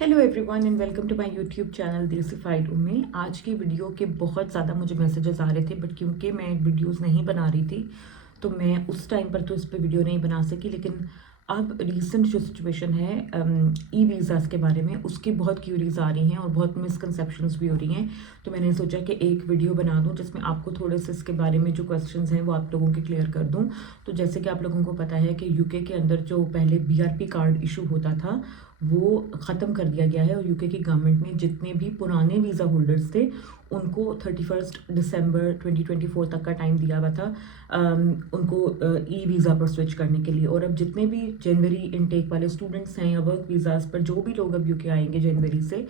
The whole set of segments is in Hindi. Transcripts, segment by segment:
Hello everyone and welcome to my YouTube channel Desified Ummi. आज की वीडियो के बहुत ज़्यादा मुझे मैसेजेस आ रहे थे, बट क्योंकि मैं वीडियोस नहीं बना रही थी तो मैं उस टाइम पर तो इस पर वीडियो नहीं बना सकी। लेकिन अब रिसेंट जो सिचुएशन है ई वीज़ास के बारे में, उसकी बहुत क्यूरीज आ रही हैं और बहुत मिसकंसेप्शंस भी हो रही हैं। तो मैंने सोचा कि एक वीडियो बना दूं जिसमें आपको थोड़े से इसके बारे में जो क्वेश्चंस हैं वो आप लोगों के क्लियर कर दूं। तो जैसे कि आप लोगों को पता है कि यूके के अंदर जो पहले बीआरपी कार्ड इशू होता था वो ख़त्म कर दिया गया है, और यूके की गवर्नमेंट ने जितने भी पुराने वीज़ा होल्डर्स थे उनको 31 दिसंबर 2024 तक का टाइम दिया हुआ था उनको ई वीज़ा पर स्विच करने के लिए। और अब जितने भी जनवरी इनटेक वाले स्टूडेंट्स हैं या वर्क वीज़ास पर जो भी लोग अब यूके आएंगे जनवरी से,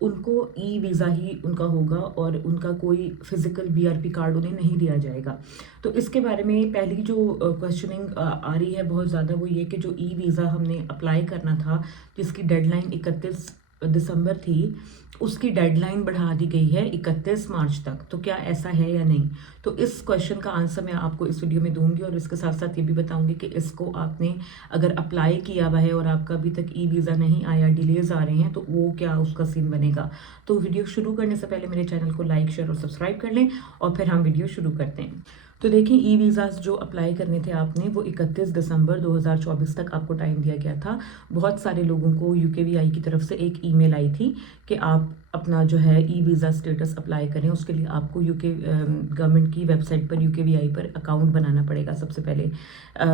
उनको ई वीज़ा ही उनका होगा और उनका कोई फिजिकल बीआरपी कार्ड उन्हें नहीं दिया जाएगा। तो इसके बारे में पहली जो क्वेश्चनिंग आ रही है बहुत ज़्यादा, वो ये कि जो ई वीज़ा हमने अप्लाई करना था जिसकी डेडलाइन 31 दिसंबर थी, उसकी डेडलाइन बढ़ा दी गई है 31 मार्च तक। तो क्या ऐसा है या नहीं? तो इस क्वेश्चन का आंसर मैं आपको इस वीडियो में दूंगी, और इसके साथ साथ ये भी बताऊंगी कि इसको आपने अगर अप्लाई किया हुआ है और आपका अभी तक ई वीज़ा नहीं आया, डिलेज आ रहे हैं, तो वो क्या उसका सीन बनेगा। तो वीडियो शुरू करने से पहले मेरे चैनल को लाइक शेयर और सब्सक्राइब कर लें और फिर हम वीडियो शुरू करते हैं। तो देखिए, ई वीज़ास जो अप्लाई करने थे आपने, वो 31 दिसंबर 2024 तक आपको टाइम दिया गया था। बहुत सारे लोगों को यूकेवीआई की तरफ से एक ईमेल आई थी कि आप अपना जो है ई वीज़ा स्टेटस अप्लाई करें। उसके लिए आपको यूके गवर्नमेंट की वेबसाइट पर यूकेवीआई पर अकाउंट बनाना पड़ेगा सबसे पहले।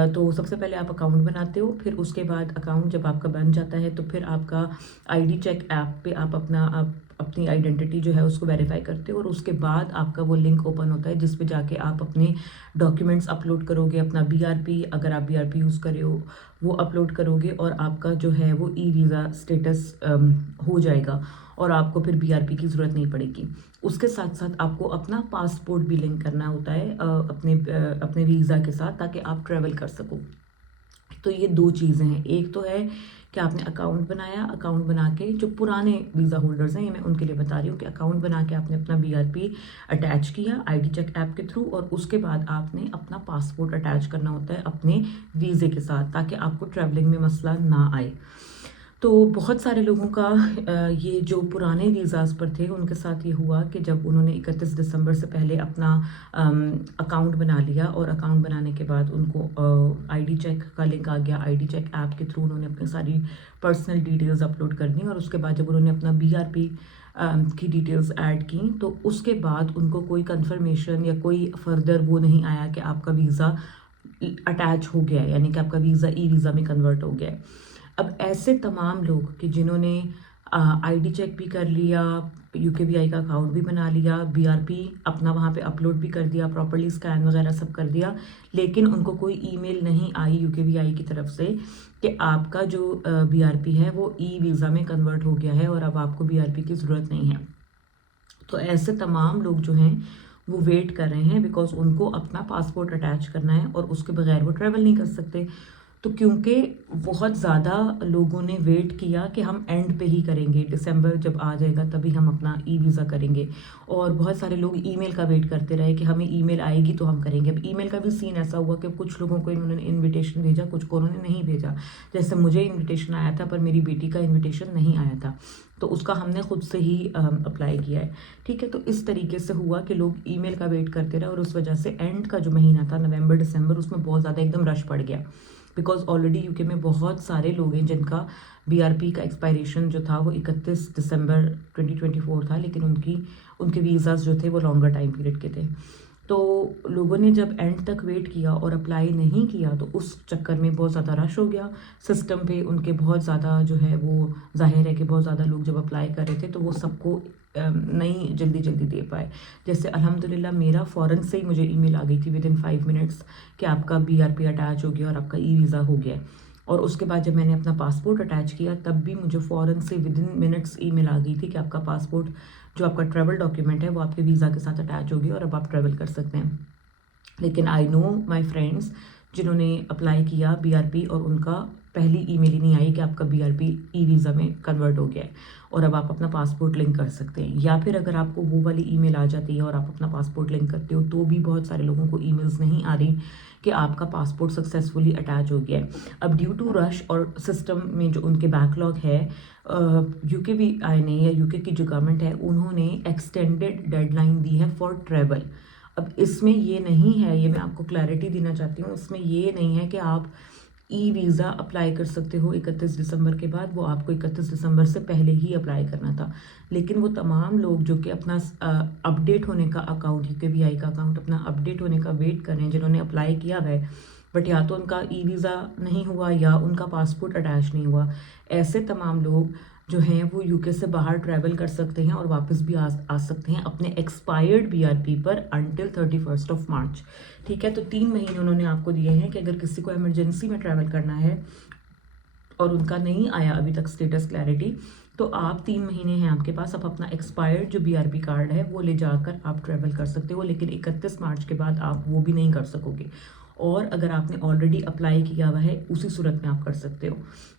तो सबसे पहले आप अकाउंट बनाते हो, फिर उसके बाद अकाउंट जब आपका बन जाता है तो फिर आपका आईडी चेक ऐप पे आप अपनी आइडेंटिटी जो है उसको वेरीफाई करते हो, और उसके बाद आपका वो लिंक ओपन होता है जिस पे जाके आप अपने डॉक्यूमेंट्स अपलोड करोगे। अपना बीआरपी, अगर आप बीआरपी यूज़ कर रहे हो, वो अपलोड करोगे और आपका जो है वो ई वीज़ा स्टेटस हो जाएगा और आपको फिर बीआरपी की ज़रूरत नहीं पड़ेगी। उसके साथ साथ आपको अपना पासपोर्ट भी लिंक करना होता है अपने वीज़ा के साथ, ताकि आप ट्रैवल कर सको। तो ये दो चीज़ें हैं। एक तो है कि आपने अकाउंट बनाया, अकाउंट बना के जो पुराने वीज़ा होल्डर्स हैं, ये मैं उनके लिए बता रही हूँ कि अकाउंट बना के आपने अपना बीआरपी अटैच किया आईडी चेक ऐप के थ्रू, और उसके बाद आपने अपना पासपोर्ट अटैच करना होता है अपने वीज़े के साथ, ताकि आपको ट्रैवलिंग में मसला ना आए। तो बहुत सारे लोगों का ये जो पुराने वीज़ास पर थे उनके साथ ये हुआ कि जब उन्होंने 31 दिसंबर से पहले अपना अकाउंट बना लिया, और अकाउंट बनाने के बाद उनको आईडी चेक का लिंक आ गया। आईडी चेक ऐप के थ्रू उन्होंने अपनी सारी पर्सनल डिटेल्स अपलोड कर दी, और उसके बाद जब उन्होंने अपना बीआरपी की डिटेल्स ऐड की, तो उसके बाद उनको कोई कंफर्मेशन या कोई फर्दर वो नहीं आया कि आपका वीज़ा अटैच हो गया है, यानी कि आपका वीज़ा ई वीज़ा में कन्वर्ट हो गया है। अब ऐसे तमाम लोग कि जिन्होंने आईडी चेक भी कर लिया, यूकेवीआई का अकाउंट भी बना लिया, बीआरपी अपना वहाँ पे अपलोड भी कर दिया, प्रॉपर्ली स्कैन वगैरह सब कर दिया, लेकिन उनको कोई ईमेल नहीं आई यूकेवीआई की तरफ से कि आपका जो बीआरपी है वो ई वीज़ा में कन्वर्ट हो गया है और अब आपको बीआरपी की ज़रूरत नहीं है। तो ऐसे तमाम लोग जो हैं वो वेट कर रहे हैं, बिकॉज उनको अपना पासपोर्ट अटैच करना है और उसके बगैर वो ट्रैवल नहीं कर सकते। तो क्योंकि बहुत ज़्यादा लोगों ने वेट किया कि हम एंड पे ही करेंगे, दिसंबर जब आ जाएगा तभी हम अपना ई वीज़ा करेंगे, और बहुत सारे लोग ईमेल का वेट करते रहे कि हमें ईमेल आएगी तो हम करेंगे। अब ईमेल का भी सीन ऐसा हुआ कि कुछ लोगों को इन्होंने इनविटेशन भेजा, कुछ को उन्होंने नहीं भेजा। जैसे मुझे इनविटेशन आया था पर मेरी बेटी का इन्विटेशन नहीं आया था, तो उसका हमने खुद से ही अप्लाई किया है। ठीक है, तो इस तरीके से हुआ कि लोग ईमेल का वेट करते रहे, और उस वजह से एंड का जो महीना था नवंबर दिसंबर, उसमें बहुत ज़्यादा एकदम रश पड़ गया। बिकॉज ऑलरेडी यूके में बहुत सारे लोग हैं जिनका बीआरपी का एक्सपायरेशन जो था वो 31 दिसंबर 2024 था, लेकिन उनके वीज़ाज जो थे वो लॉन्गर टाइम पीरियड के थे। तो लोगों ने जब एंड तक वेट किया और अप्लाई नहीं किया, तो उस चक्कर में बहुत ज़्यादा रश हो गया सिस्टम पे उनके। बहुत ज़्यादा जो है वो जाहिर है कि बहुत ज़्यादा लोग जब अप्लाई कर रहे थे तो वो सबको नहीं जल्दी जल्दी दे पाए। जैसे अल्हम्दुलिल्लाह मेरा फ़ौरन से ही मुझे ईमेल आ गई थी विद इन 5 मिनट्स कि आपका बीआरपी अटैच हो गया और आपका ई वीज़ा हो गया। और उसके बाद जब मैंने अपना पासपोर्ट अटैच किया तब भी मुझे फ़ौरन से विद इन मिनट्स ईमेल आ गई थी कि आपका पासपोर्ट जो आपका ट्रैवल डॉक्यूमेंट है वो आपके वीज़ा के साथ अटैच होगी और अब आप ट्रैवल कर सकते हैं। लेकिन आई नो माई फ्रेंड्स जिन्होंने अप्लाई किया बीआरपी और उनका पहली ईमेल ही नहीं आई कि आपका BRP ई वीज़ा में कन्वर्ट हो गया है और अब आप अपना पासपोर्ट लिंक कर सकते हैं। या फिर अगर आपको वो वाली ईमेल आ जाती है और आप अपना पासपोर्ट लिंक करते हो तो भी बहुत सारे लोगों को ईमेल्स नहीं आ रही कि आपका पासपोर्ट सक्सेसफुली अटैच हो गया है। अब ड्यू टू रश और सिस्टम में जो उनके बैकलॉग है, UKVI ने या UK की जो गवर्नमेंट है उन्होंने एक्सटेंडेड डेडलाइन दी है फॉर ट्रैवल। अब इसमें ये नहीं है, ये मैं आपको क्लैरिटी देना चाहती हूँ, इसमें ये नहीं है कि आप ई वीज़ा अप्लाई कर सकते हो 31 दिसंबर के बाद। वो आपको 31 दिसंबर से पहले ही अप्लाई करना था। लेकिन वो तमाम लोग जो कि अपना अपडेट होने का अकाउंट, UKVI का अकाउंट अपना अपडेट होने का वेट कर रहे हैं, जिन्होंने अप्लाई किया है बट या तो उनका ई वीज़ा नहीं हुआ या उनका पासपोर्ट अटैच नहीं हुआ, ऐसे तमाम लोग जो हैं वो UK से बाहर ट्रैवल कर सकते हैं और वापस भी आ सकते हैं अपने एक्सपायर्ड BRP पर अंटिल 31 ऑफ मार्च। ठीक है, तो 3 महीने उन्होंने आपको दिए हैं कि अगर किसी को इमरजेंसी में ट्रैवल करना है और उनका नहीं आया अभी तक स्टेटस क्लैरिटी, तो आप 3 महीने हैं आपके पास, आप अपना एक्सपायर्ड जो BRP कार्ड है वो ले जाकर आप ट्रैवल कर सकते हो। लेकिन 31 मार्च के बाद आप वो भी नहीं कर सकोगे। और अगर आपने ऑलरेडी अप्लाई किया हुआ है उसी सूरत में आप कर सकते हो।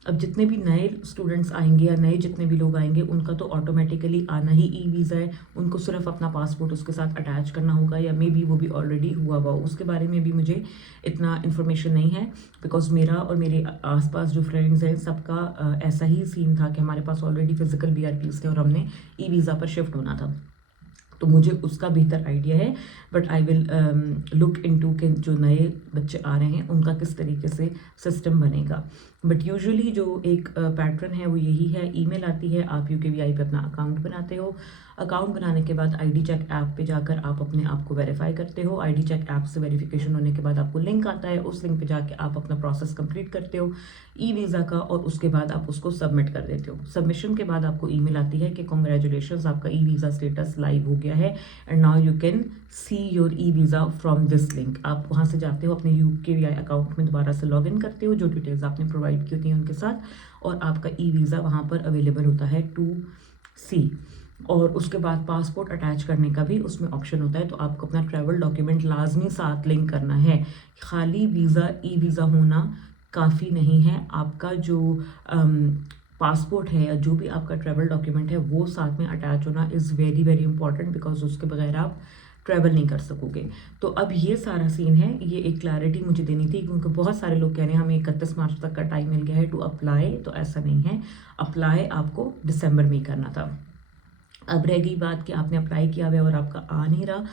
अब जितने भी नए स्टूडेंट्स आएंगे या नए जितने भी लोग आएंगे उनका तो ऑटोमेटिकली आना ही ई वीज़ा है, उनको सिर्फ अपना पासपोर्ट उसके साथ अटैच करना होगा या मे बी वो भी ऑलरेडी हुआ हुआ, उसके बारे में भी मुझे इतना इन्फॉर्मेशन नहीं है बिकॉज मेरा और मेरे आसपास जो फ्रेंड्स हैं सबका ऐसा ही सीन था कि हमारे पास ऑलरेडी फिजिकल BRPs थे और हमने ई वीज़ा पर शिफ्ट होना था। तो मुझे उसका बेहतर आइडिया है but I will look into के जो नए बच्चे आ रहे हैं उनका किस तरीके से सिस्टम बनेगा। बट यूजुअली जो एक पैटर्न है वो यही है, ईमेल आती है, आप UKVI पे अपना अकाउंट बनाते हो, अकाउंट बनाने के बाद ID चेक ऐप पे जाकर आप अपने आप को वेरीफाई करते हो, ID चेक ऐप से वेरिफिकेशन होने के बाद आपको लिंक आता है, उस लिंक पे जाके आप अपना प्रोसेस कंप्लीट करते हो ई वीज़ा का और उसके बाद आप उसको सबमिट कर देते हो। सबमिशन के बाद आपको ईमेल आती है कि कॉन्ग्रेचुलेशंस, आपका ई वीज़ा स्टेटस लाइव हो गया है and now you can see your e visa from this link. आप वहाँ से जाते हो अपने UKVI अकाउंट में दोबारा से लॉग इन करते हो, जो डिटेल्स आपने प्रोवाइड की होती हैं उनके साथ, और आपका ई वीज़ा वहाँ पर अवेलेबल होता है टू सी। और उसके बाद पासपोर्ट अटैच करने का भी उसमें ऑप्शन होता है। तो आपको अपना ट्रैवल डॉक्यूमेंट लाजमी साथ लिंक करना है, खाली वीज़ा ई वीज़ा होना काफ़ी नहीं है। आपका जो पासपोर्ट है या जो भी आपका ट्रैवल डॉक्यूमेंट है वो साथ में अटैच होना is very very important because उसके बगैर आप ट्रैवल नहीं कर सकोगे। तो अब ये सारा सीन है, ये एक क्लैरिटी मुझे देनी थी क्योंकि बहुत सारे लोग कह रहे हैं हमें 31 मार्च तक का टाइम मिल गया है टू अप्लाई, तो ऐसा नहीं है, अप्लाई आपको दिसंबर में ही करना था। अब रह गई बात कि आपने अप्लाई किया हुआ है और आपका आ नहीं रहा,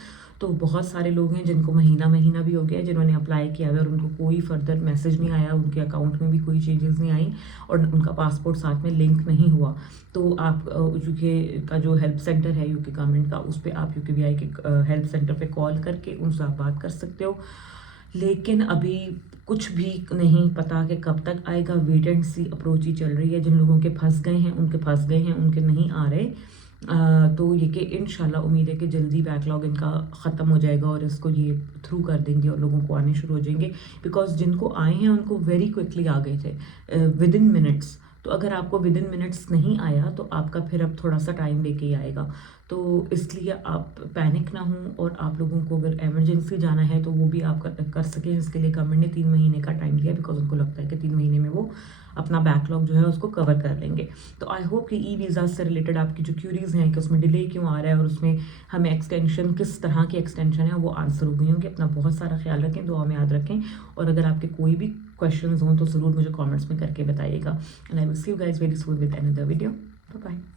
तो बहुत सारे लोग हैं जिनको महीना भी हो गया जिन्होंने अप्लाई किया हुआ है और उनको कोई फर्दर मैसेज नहीं आया, उनके अकाउंट में भी कोई चेंजेस नहीं आई और उनका पासपोर्ट साथ में लिंक नहीं हुआ। तो आप UK का जो हेल्प सेंटर है UK गवर्नमेंट का, उस पर आप UKVI के हेल्प सेंटर पे कॉल करके उनसे आप बात कर सकते हो। लेकिन अभी कुछ भी नहीं पता कि कब तक आएगा, वेट एंड सी अप्रोच ही चल रही है। जिन लोगों के फंस गए हैं उनके फंस गए हैं, उनके नहीं आ रहे। तो ये कि इंशाल्लाह उम्मीद है कि जल्दी बैकलॉग इनका ख़त्म हो जाएगा और इसको ये थ्रू कर देंगे और लोगों को आने शुरू हो जाएंगे बिकॉज जिनको आए हैं उनको वेरी क्विकली आ गए थे विद इन मिनट्स। तो अगर आपको विद इन मिनट्स नहीं आया तो आपका फिर अब थोड़ा सा टाइम लेके ही आएगा। तो इसलिए आप पैनिक ना हों और आप लोगों को अगर इमरजेंसी जाना है तो वो भी आप कर सकें। इसके लिए गवर्नमेंट ने 3 महीने का टाइम दिया बिकॉज उनको लगता है कि 3 महीने में वो अपना बैकलॉग जो है उसको कवर कर लेंगे। तो आई होप कि ई वीज़ा से रिलेटेड आपकी जो क्यूरीज़ हैं कि उसमें डिले क्यों आ रहा है और उसमें हमें एक्सटेंशन किस तरह की एक्सटेंशन है वो आंसर हो गई होंगी। अपना बहुत सारा ख्याल रखें, दुआ में याद रखें, और अगर आपके कोई भी क्वेश्चंस हों तो ज़रूर मुझे कमेंट्स में करके बताइएगा। And I will see you guys very soon with another video. Bye bye.